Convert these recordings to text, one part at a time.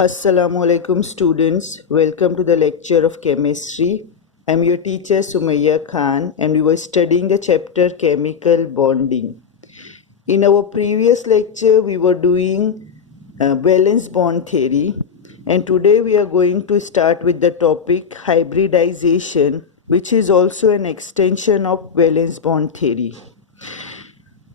Assalamu alaikum students. Welcome to the lecture of chemistry. I am your teacher Sumayya Khan and we were studying the chapter chemical bonding. In our previous lecture we were doing valence bond theory, and today we are going to start with the topic hybridization, which is also an extension of valence bond theory.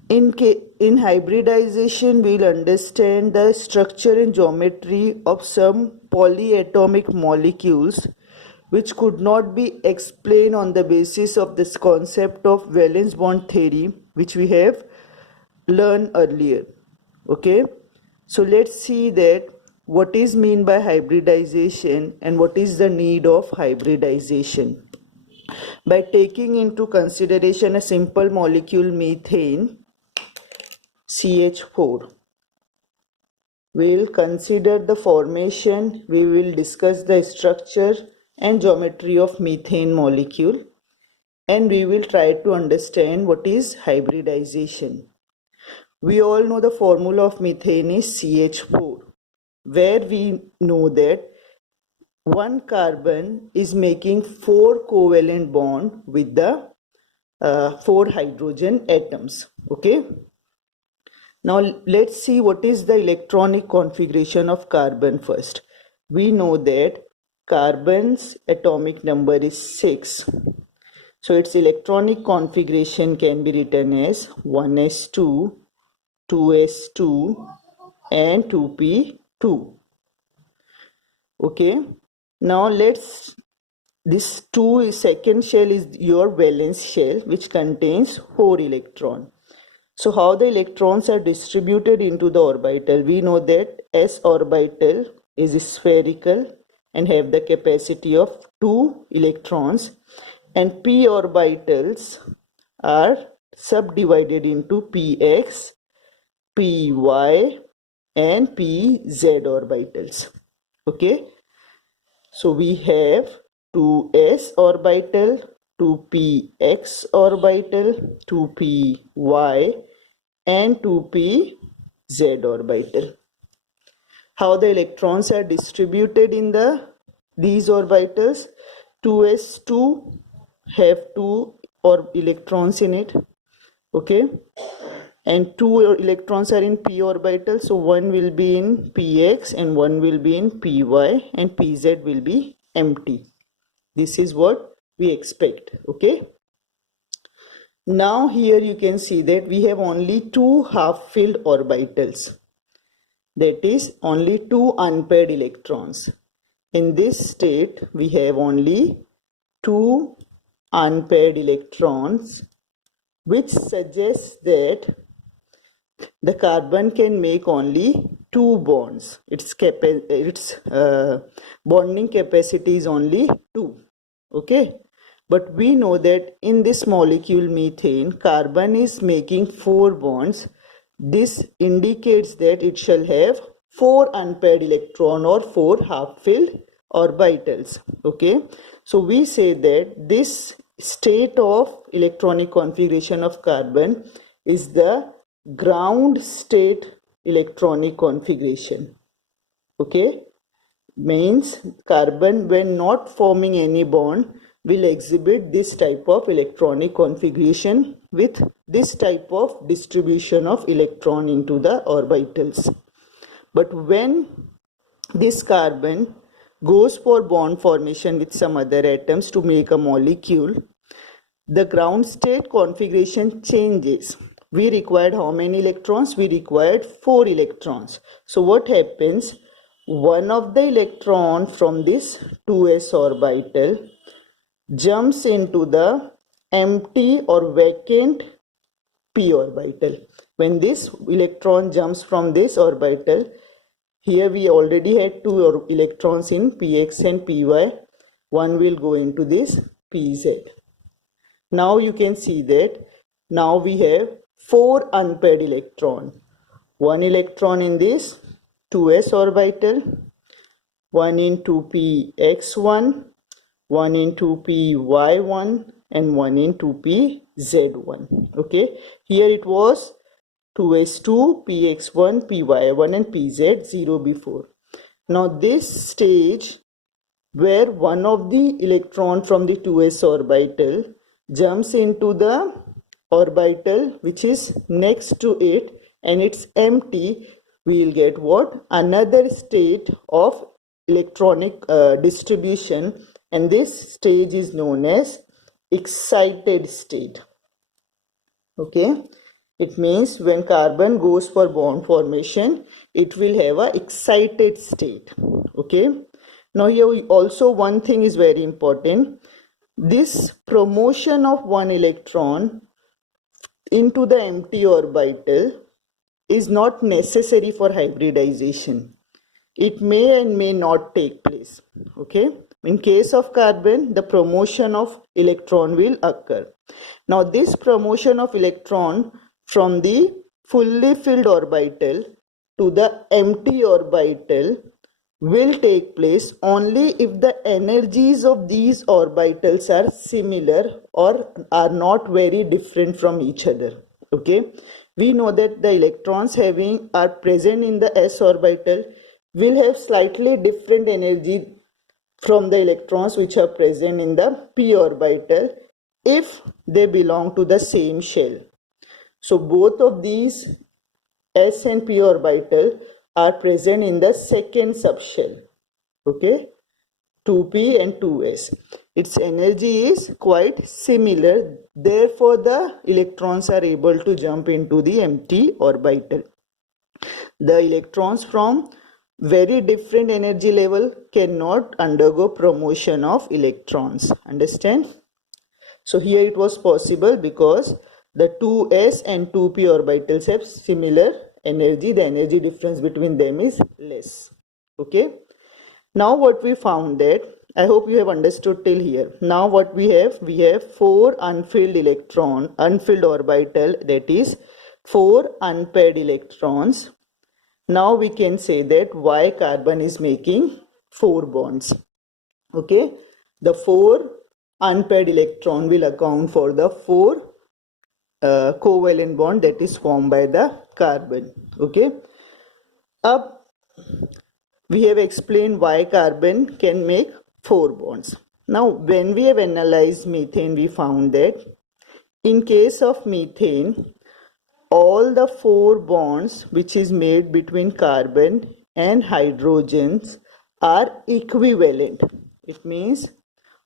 In hybridization, we'll understand the structure and geometry of some polyatomic molecules which could not be explained on the basis of this concept of valence bond theory, which we have learned earlier. Okay, so let's see that what is meant by hybridization and what is the need of hybridization. By taking into consideration a simple molecule methane, CH4. We will consider the formation, we will discuss the structure and geometry of methane molecule, and we will try to understand what is hybridization. We all know the formula of methane is CH4, where we know that one carbon is making 4 covalent bond with the 4 hydrogen atoms. Okay. Now let's see what is the electronic configuration of carbon first. We know that carbon's atomic number is 6. So its electronic configuration can be written as 1s2, 2s2 and 2p2. Okay. Now this 2 second shell is your valence shell, which contains 4 electrons. So how the electrons are distributed into the orbital? We know that s orbital is spherical and have the capacity of 2 electrons, and p orbitals are subdivided into px, py and pz orbitals. Okay, so we have 2s orbital, 2px orbital, 2py and 2pz orbital. How the electrons are distributed in these orbitals? 2s2 have 2 electrons in it. Okay, and 2 electrons are in p orbital, so one will be in px and one will be in py and pz will be empty. This is what we expect. Okay, now here you can see that we have only 2 half-filled orbitals, that is only 2 unpaired electrons. In this state we have only 2 unpaired electrons, which suggests that the carbon can make only 2 bonds. Its bonding capacity is only 2. Okay, but we know that in this molecule methane, carbon is making 4 bonds. This indicates that it shall have 4 unpaired electron or 4 half-filled orbitals. Okay, so we say that this state of electronic configuration of carbon is the ground state electronic configuration. Okay, means carbon, when not forming any bond, will exhibit this type of electronic configuration with this type of distribution of electron into the orbitals. But when this carbon goes for bond formation with some other atoms to make a molecule, the ground state configuration changes. We required how many electrons? We required 4 electrons. So what happens? One of the electron from this 2s orbital jumps into the empty or vacant p orbital. When this electron jumps from this orbital, here we already had 2 electrons in px and py. One will go into this pz. Now you can see that now we have 4 unpaired electron. 1 electron in this 2s orbital, 1 in 2px1, 1 in 2py1 and 1 in 2pz1. Okay, here it was 2s2, px1, py1 and pz0 before. Now this stage where one of the electron from the 2s orbital jumps into the orbital which is next to it and it's empty, we will get what? Another state of electronic distribution, and this stage is known as excited state. Okay, it means when carbon goes for bond formation, it will have a excited state. Okay, now here also one thing is very important. This promotion of one electron into the empty orbital is not necessary for hybridization. It may and may not take place. Okay, in case of carbon, the promotion of electron will occur. Now this promotion of electron from the fully filled orbital to the empty orbital will take place only if the energies of these orbitals are similar or are not very different from each other. Okay, we know that the electrons are present in the s orbital will have slightly different energy from the electrons which are present in the p orbital if they belong to the same shell. So both of these s and p orbital are present in the second subshell. Okay, 2p and 2s. Its energy is quite similar, therefore the electrons are able to jump into the empty orbital. The electrons from very different energy level cannot undergo promotion of electrons. Understand? So here it was possible because the 2s and 2p orbitals have similar energy. The energy difference between them is less. Okay. Now what we found that, I hope you have understood till here. Now what we have 4 unfilled orbital, that is 4 unpaired electrons. Now we can say that why carbon is making 4 bonds. Okay, the 4 unpaired electron will account for the 4 covalent bond that is formed by the carbon. Okay, up we have explained why carbon can make 4 bonds. Now when we have analyzed methane, we found that in case of methane, all the 4 bonds which is made between carbon and hydrogens are equivalent. It means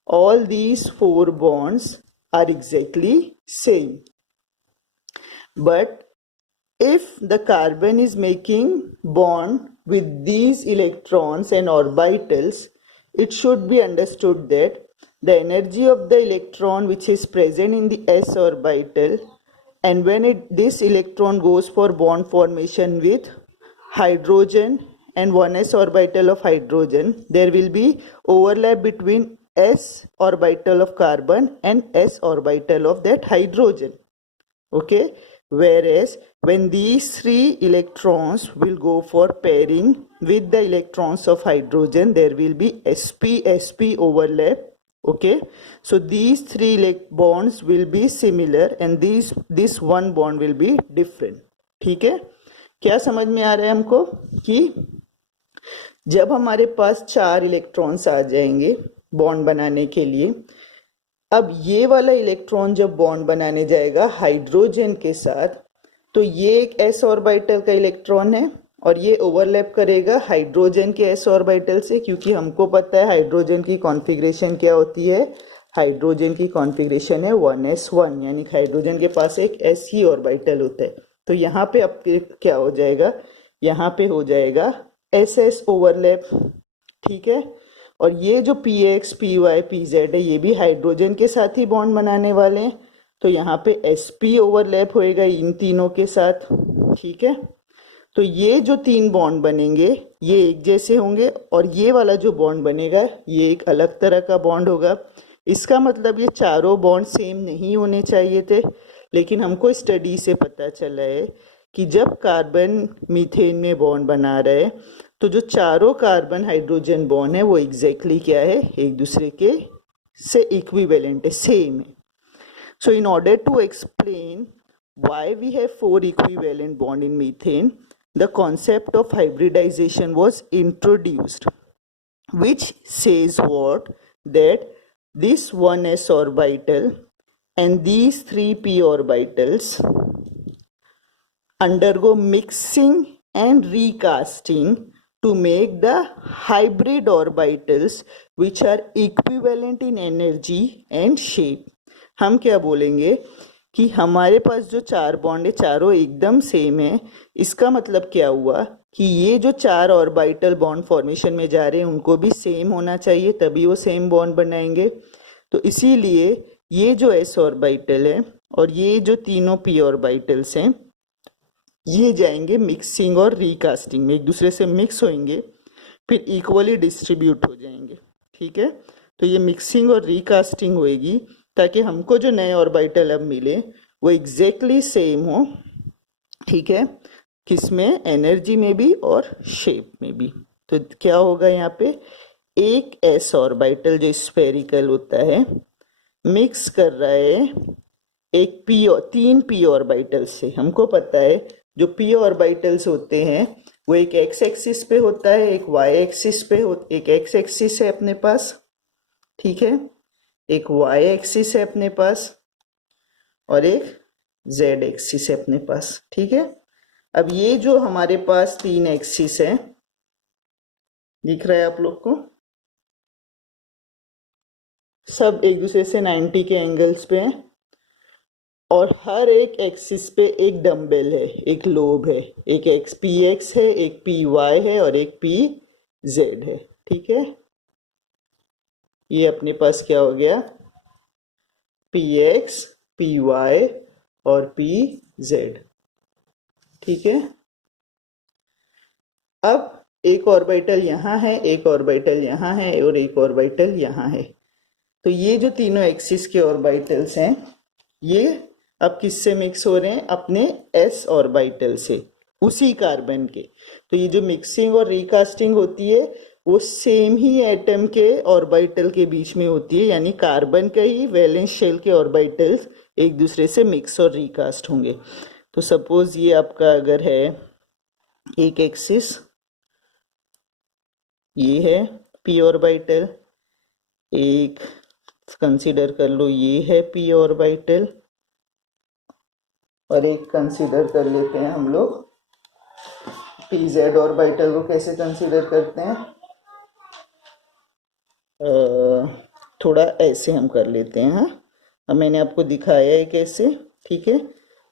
all these 4 bonds are exactly same. But if the carbon is making bond with these electrons and orbitals, it should be understood that the energy of the electron which is present in the s orbital, and when this electron goes for bond formation with hydrogen and 1s orbital of hydrogen, there will be overlap between s orbital of carbon and s orbital of that hydrogen. Okay, whereas when these 3 electrons will go for pairing with the electrons of hydrogen, there will be sp-sp overlap. Okay, so these 3 bonds will be similar and this one bond will be different. ठीक है, क्या समझ में आ रहा है हमको कि जब हमारे पास 4 इलेक्ट्रॉन्स आ जाएंगे बॉन्ड बनाने के लिए, अब ये वाला इलेक्ट्रॉन जब बॉन्ड बनाने जाएगा हाइड्रोजन के साथ, तो ये एक s ऑर्बिटल का इलेक्ट्रॉन है और ये ओवरलैप करेगा हाइड्रोजन के s ऑर्बिटल से, क्योंकि हमको पता है हाइड्रोजन की कॉन्फ़िगरेशन क्या होती है. हाइड्रोजन की कॉन्फ़िगरेशन है 1s1, यानी हाइड्रोजन के पास एक s ही ऑर्बिटल होता है. तो यहाँ पे अब क्या हो जाएगा, यहाँ पे हो जाएगा ss ओवरलैप. ठीक है, और ये जो px, py, pz है ये भी हाइड्रोजन के साथ ही बॉन्ड बनाने वाले हैं, तो यहाँ पे sp ओवरलैप होएगा इन तीनों के साथ. ठीक है, तो ये जो 3 बॉन्ड बनेंगे ये एक जैसे होंगे और ये वाला जो बॉन्ड बनेगा ये एक अलग तरह का बॉन्ड होगा. इसका मतलब ये चारों बॉन्ड सेम नहीं होने चाहिए थे, लेकिन हमको स्टडी से पता चला है कि जब कार्बन मीथेन में बॉन्ड बना रहा है तो जो चारों कार्बन हाइड्रोजन बॉन्ड है वो एग्जैक्टली क्या है, एक दूसरे के से इक्विवेलेंट है, सेम है. So in order to explain why we have 4 equivalent bond in methane, the concept of hybridization was introduced, which says what? That this 1s orbital and these 3p orbitals undergo mixing and recasting to make the hybrid orbitals which are equivalent in energy and shape. हम क्या बोलेंगे कि हमारे पास जो चार bond है चारों एकदम सेम है. इसका मतलब क्या हुआ कि ये जो चार ऑर्बिटल बॉन्ड फॉर्मेशन में जा रहे हैं उनको भी सेम होना चाहिए, तभी वो सेम बॉन्ड बनाएंगे. तो इसीलिए ये जो s ऑर्बिटल है और ये जो तीनों p ऑर्बिटल्स हैं ये जाएंगे मिक्सिंग और रिकास्टिंग में, एक दूसरे से मिक्स होंगे फिर इक्वली डिस्ट्रीब्यूट हो जाएंगे. ठीक है, तो ये मिक्सिंग और रिकास्टिंग होएगी ताकि हमको जो नए ऑर्बिटल अब मिले वो एग्जैक्टली सेम हो. ठीक है, किसमें? एनर्जी में भी और शेप में भी. तो क्या होगा यहाँ पे? एक s ऑर्बिटल जो स्फेरिकल होता है मिक्स कर रहा है एक p और तीन p ऑर्बिटल से. हमको पता है जो p ऑर्बिटल्स होते हैं वो एक x एक्सिस पे होता है, एक y एक्सिस पे एक x एक्सिस है अपने पास. ठीक है, एक y एक्सिस है अपने पास और एक z एक्सिस है अपने पास. ठीक है, अब ये जो हमारे पास तीन एक्सिस है दिख रहा है आप लोग को, सब एक दूसरे से 90 के एंगल्स पे हैं और हर एक एक्सिस पे एक डंबल है, एक लोब है, एक px है, एक py है और एक pz है. ठीक है, ये अपने पास क्या हो गया? px, py और pz. ठीक है, अब एक ऑर्बिटल यहाँ है, एक ऑर्बिटल यहाँ है और एक ऑर्बिटल यहाँ है. तो ये जो तीनों एक्सिस के ऑर्बिटल्स हैं ये अब किससे मिक्स हो रहे हैं? अपने s ऑर्बिटल से, उसी कार्बन के. तो ये जो मिक्सिंग और रिकास्टिंग होती है वो सेम ही एटम के ऑर्बिटल के बीच में होती है, यानी कार्बन का ही वैलेंस शेल के ऑर्बिटल्स एक दूसरे से मिक्स और रिकास्ट होंगे. तो सपोज ये आपका अगर है एक एक्सिस, ये है p ऑर्बिटल, एक कंसीडर कर लो ये है p ऑर्बिटल और एक कंसीडर कर लेते हैं हम लोग pz ऑर्बिटल को. कैसे कंसीडर करते हैं? थोड़ा ऐसे हम कर लेते हैं. हाँ, अब मैंने आपको दिखाया है कैसे. ठीक है,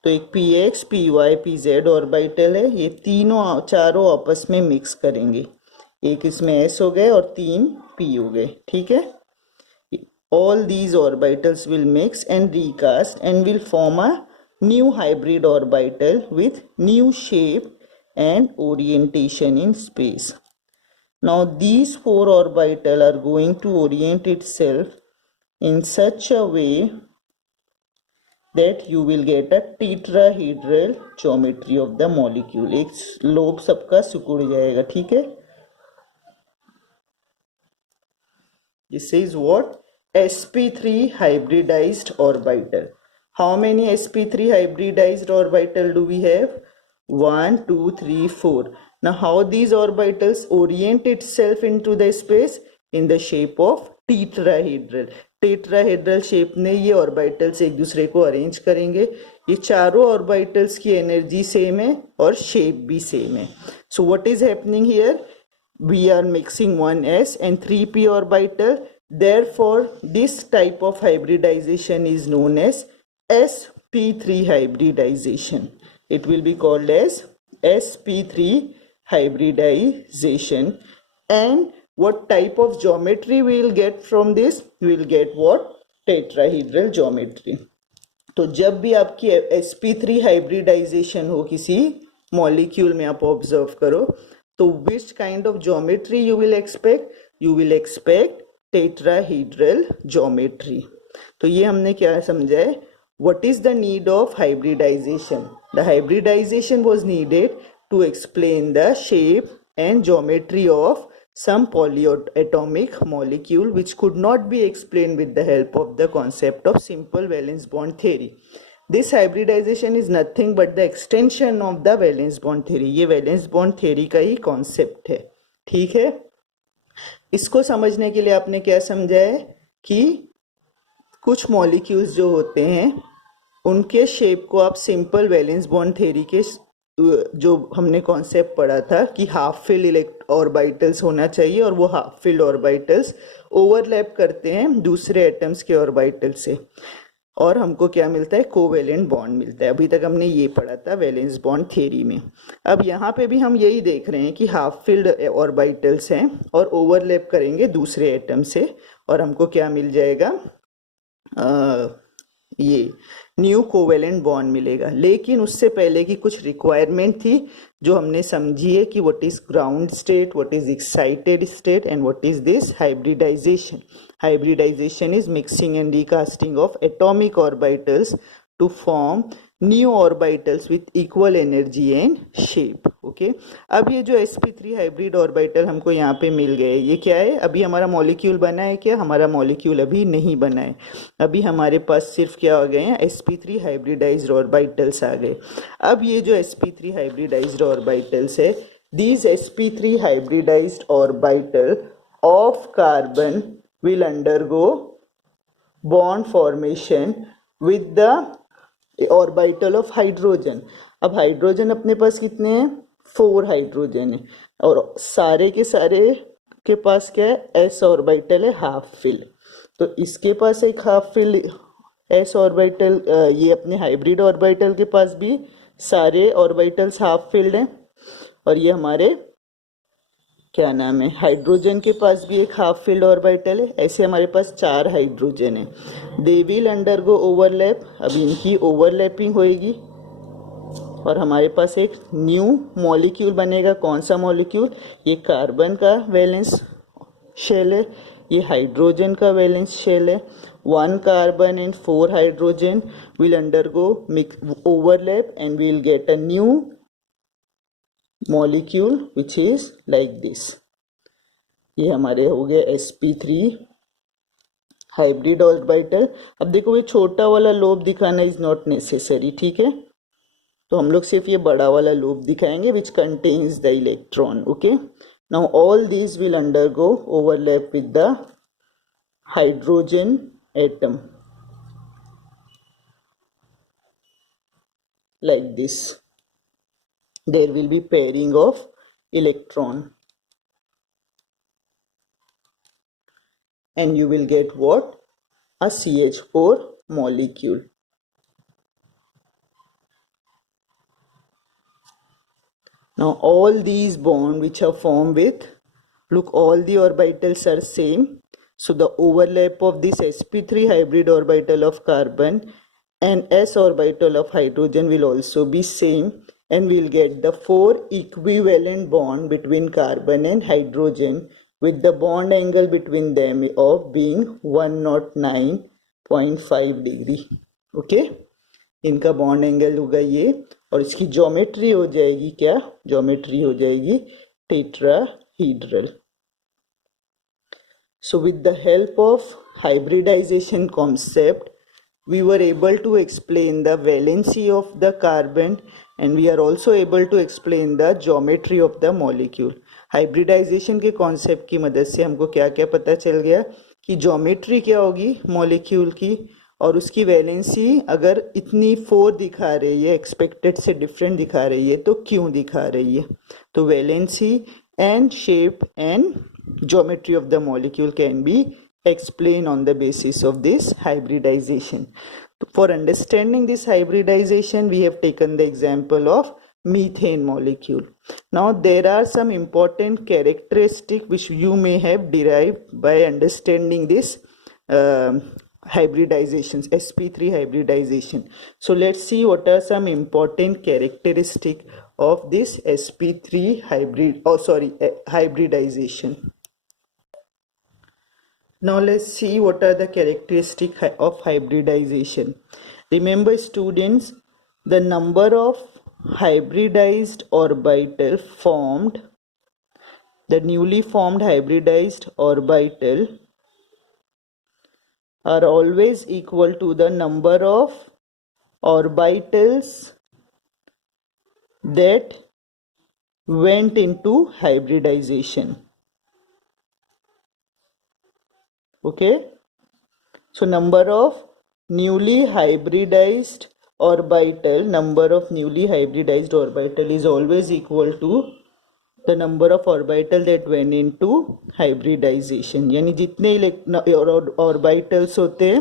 तो एक px, py, pz ऑर्बिटल है, ये तीनों चारों आपस में मिक्स करेंगे. एक इसमें s हो गए और तीन p हो गए. ठीक है, all these orbitals will mix and recast and will form a new hybrid orbital with new shape and orientation in space. Now these four orbitals are going to orient itself in such a way that you will get a tetrahedral geometry of the molecule. एक lobe सबका सिकुड़ जाएगा. ठीक है, this is what? sp3 hybridized orbital. How many sp3 hybridized orbital do we have? 1, 2, 3, 4. Now how these orbitals orient itself into the space? In the shape of tetrahedral. Tetrahedral shape में ये orbitals एक दूसरे को arrange करेंगे. ये चारों orbitals की energy same है और शेप भी सेम है. So what is happening here? We are mixing 1s and 3p orbital. Therefore, this type of hybridization is known as sp3 hybridization. It will be called as sp3 hybridization. And what type of geometry we will get from this? We will get what? Tetrahedral geometry. तो जब भी आपकी sp3 hybridization हो किसी molecule में, आप observe करो, तो which kind of geometry you will expect? You will expect tetrahedral geometry. तो ये हमने क्या समझा है? What is the need of hybridization? The hybridization was needed to explain the shape and geometry of some polyatomic molecule which could not be explained with the help of the concept of simple valence bond theory. This hybridisation is nothing but the extension of the valence bond theory. ये valence bond theory का ही concept है, ठीक है। इसको समझने के लिए आपने क्या समझा है कि कुछ मॉलिक्यूल्स जो होते हैं उनके शेप को आप सिंपल वैलेंस बॉन्ड थ्योरी के जो हमने कॉन्सेप्ट पढ़ा था कि हाफ फिल इलेक्ट ऑर्बिटल्स होना चाहिए और वो हाफ फिल ऑर्बिटल्स ओवरलैप करते हैं दूसरे एटम्स के ऑर्बिटल से, और हमको क्या मिलता है, कोवेलेंट बॉन्ड मिलता है। अभी तक हमने ये पढ़ा था वैलेंस बॉन्ड थ्योरी में। अब यहाँ पे भी हम यही देख रहे हैं कि हाफ फिल्ड ऑर्बिटल्स हैं और ओवरलैप करेंगे दूसरे एटम से, और हमको क्या मिल जाएगा, ये न्यू कोवेलेंट बॉन्ड मिलेगा। लेकिन उससे पहले की कुछ रिक्वायरमेंट थी जो हमने समझी है कि what is ground state, what is excited state and what is this hybridisation. Hybridisation is mixing and recasting of atomic orbitals to form new orbitals with equal energy and shape. Okay, अब ये जो sp3 hybrid orbital हमको यहाँ पे मिल गए, ये क्या है, अभी हमारा मॉलिक्यूल बना है क्या, हमारा मॉलिक्यूल अभी नहीं बना है। अभी हमारे पास सिर्फ क्या हो गए हैं, sp3 हाइब्रिडाइज्ड ऑर्बिटल्स आ गए। अब ये जो sp3 हाइब्रिडाइज्ड ऑर्बिटल्स है, these sp3 hybridized orbital of carbon will undergo bond formation with the orbital of hydrogen. अब हाइड्रोजन अपने पास कितने हैं, 4 हाइड्रोजन है, और सारे के सारे के पास क्या है, s ऑर्बिटल है हाफ फिल। तो इसके पास एक हाफ फिल s ऑर्बिटल, ये अपने हाइब्रिड ऑर्बिटल के पास भी सारे ऑर्बिटल्स हाफ फिल्ड हैं, और ये हमारे क्या नाम है, हाइड्रोजन के पास भी एक हाफ फिल्ड ऑर्बिटल है। ऐसे हमारे पास 4 हाइड्रोजन है। दे विल अंडरगो ओवरलैप, अब इनकी ओवरलैपिंग होएगी और हमारे पास एक न्यू मॉलिक्यूल बनेगा। कौन सा मॉलिक्यूल, ये कार्बन का वैलेंस शेल है, ये हाइड्रोजन का वैलेंस शेल है। 1 carbon and 4 hydrogen will undergo overlap and will get a new molecule which is like this. ये हमारे हो गए sp3 हाइब्रिड ऑर्बिटल। अब देखो ये छोटा वाला लोब दिखाना इज नॉट नेसेसरी, ठीक है, तो हम लोग सिर्फ ये बड़ा वाला लोब दिखाएंगे which contains the electron. Okay, now all these will undergo overlap with the hydrogen atom like this. There will be pairing of electron and you will get what, a CH4 molecule. Now all these bonds which are formed with, look, all the orbitals are same, so the overlap of this sp3 hybrid orbital of carbon and s orbital of hydrogen will also be same, and we'll get the 4 equivalent bond between carbon and hydrogen with the bond angle between them of being 109.5 degree. Okay, इनका bond angle होगा ये, और इसकी geometry हो जाएगी क्या, geometry हो जाएगी tetrahedral. So with the help of hybridization concept, we were able to explain the valency of the carbon and we are also able to explain the geometry of the molecule. Hybridisation के concept की मदद से हमको क्या क्या पता चल गया कि ज्योमेट्री क्या होगी मॉलिक्यूल की, और उसकी वैलेंसी अगर इतनी 4 दिखा रही है, एक्सपेक्टेड से डिफरेंट दिखा रही है, तो क्यों दिखा रही है। तो valency and shape and geometry of the molecule can be explained on the basis of this hybridization. For understanding this hybridization, we have taken the example of methane molecule. Now there are some important characteristics which you may have derived by understanding this hybridizations, sp3 hybridization. So let's see what are some important characteristics of this sp3 hybridization. Now let's see what are the characteristics of hybridization. Remember students, the number of hybridized orbital formed, the newly formed hybridized orbital are always equal to the number of orbitals that went into hybridization. Okay, so number of newly hybridized orbital is always equal to the number of orbital that went into hybridization. यानी जितने orbitals होते हैं,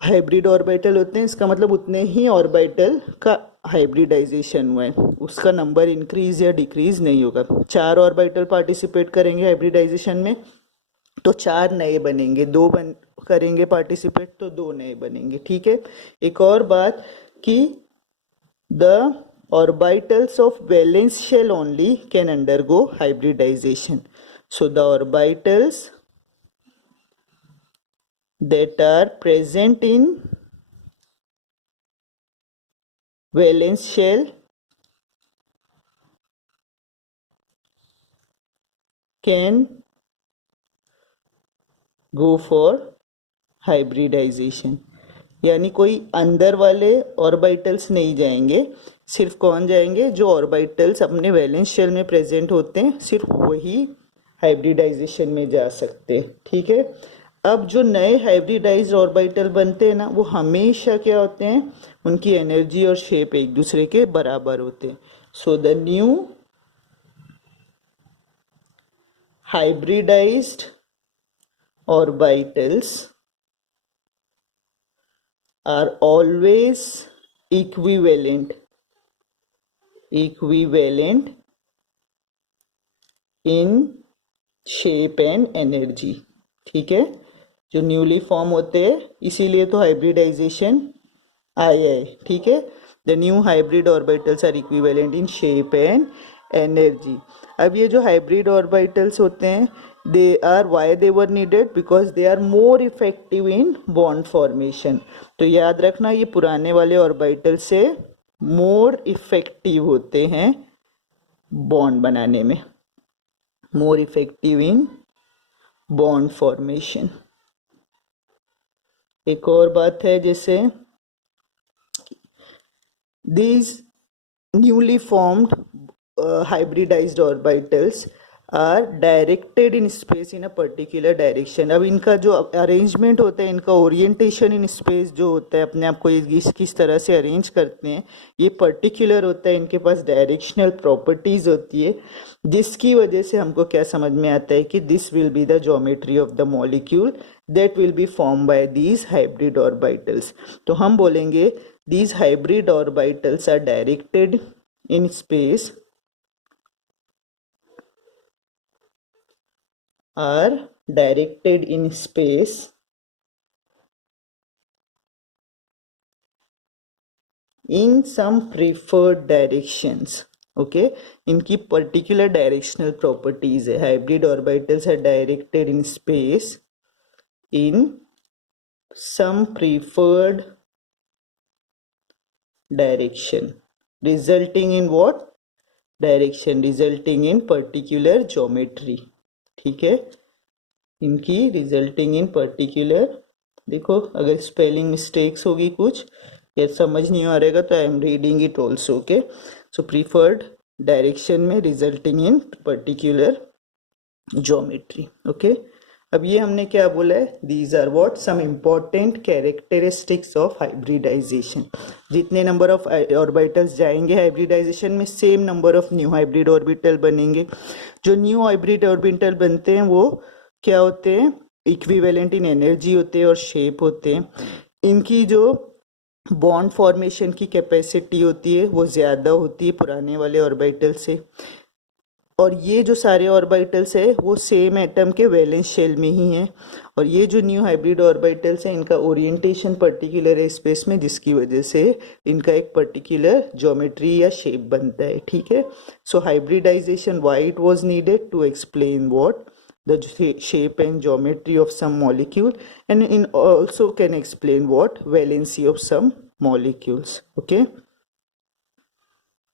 hybrid orbital होते हैं, इसका मतलब उतने ही orbital का हाइब्रिडाइजेशन हुआ है, उसका नंबर इंक्रीज या डिक्रीज नहीं होगा. 4 ऑर्बिटल पार्टिसिपेट करेंगे हाइब्रिडाइजेशन में तो 4 नए बनेंगे, 2 करेंगे पार्टिसिपेट तो 2 नए बनेंगे. ठीक है. एक और बात कि the orbitals of valence shell only can undergo hybridization. So the orbitals that are present in valence shell can go for hybridization. यानी कोई अंदर वाले ऑर्बिटल्स नहीं जाएंगे, सिर्फ कौन जाएंगे, जो ऑर्बिटल्स अपने वैलेंस शेल में प्रेजेंट होते हैं, सिर्फ वही हाइब्रिडाइजेशन में जा सकते हैं. ठीक है. अब जो नए हाइब्रिडाइज्ड ऑर्बिटल बनते हैं ना, वो हमेशा क्या होते हैं, उनकी एनर्जी और शेप एक दूसरे के बराबर होते हैं. So the new hybridised orbitals are always equivalent in shape and energy. ठीक है. जो न्यूली फॉर्म होते हैं, इसीलिए तो हाइब्रिडाइजेशन आया है. ठीक है. The new hybrid orbitals are equivalent in shape and energy. अब ये जो हाइब्रिड ऑर्बिटल्स होते हैं, why they were needed, because they are more effective in bond formation. तो याद रखना, ये पुराने वाले ऑर्बिटल से मोर इफेक्टिव होते हैं बॉन्ड बनाने में, more effective in bond formation. एक और बात है, जैसे these newly formed hybridized orbitals are directed in space in a particular direction. अब इनका जो अरेंजमेंट होता है, इनका ओरिएंटेशन इन स्पेस जो होता है, अपने आप को किस तरह से अरेंज करते हैं, ये पर्टिकुलर होता है. इनके पास डायरेक्शनल प्रॉपर्टीज होती है, जिसकी वजह से हमको क्या समझ में आता है कि this will be the geometry of the molecule that will be form by these hybrid orbitals. तो हम बोलेंगे these hybrid orbitals are directed in space in some preferred directions. Okay, इनकी particular directional properties है. hybrid orbitals are directed in space in some preferred direction, resulting in what direction, resulting in particular geometry. ठीक है. इनकी resulting in particular, देखो अगर spelling mistakes होगी कुछ या समझ नहीं आ रहेगा तो I am reading it also. Okay. So preferred direction में resulting in particular geometry. Okay. अब ये हमने क्या बोला है, these are what some important characteristics of hybridisation. जितने नंबर ऑफ ऑर्बिटल्स जाएंगे हाइब्रिडाइजेशन में, same number of new hybrid orbital बनेंगे. जो न्यू हाइब्रिड ऑर्बिटल बनते हैं वो क्या होते हैं, इक्विवेलेंट इन एनर्जी होते हैं और शेप होते हैं. इनकी जो बॉन्ड फॉर्मेशन की कैपेसिटी होती है वो ज़्यादा होती है पुराने वाले ऑर्बिटल से. और ये जो सारे ऑर्बिटल्स है वो सेम एटम के वैलेंस शेल में ही हैं. और ये जो न्यू हाइब्रिड ऑर्बिटल्स हैं, इनका ओरिएंटेशन पर्टिकुलर है स्पेस में, जिसकी वजह से इनका एक पर्टिकुलर ज्योमेट्री या शेप बनता है. ठीक है. So hybridisation why it was needed to explain what the shape and geometry of some molecule, and in also can explain what valency of some molecules. Okay.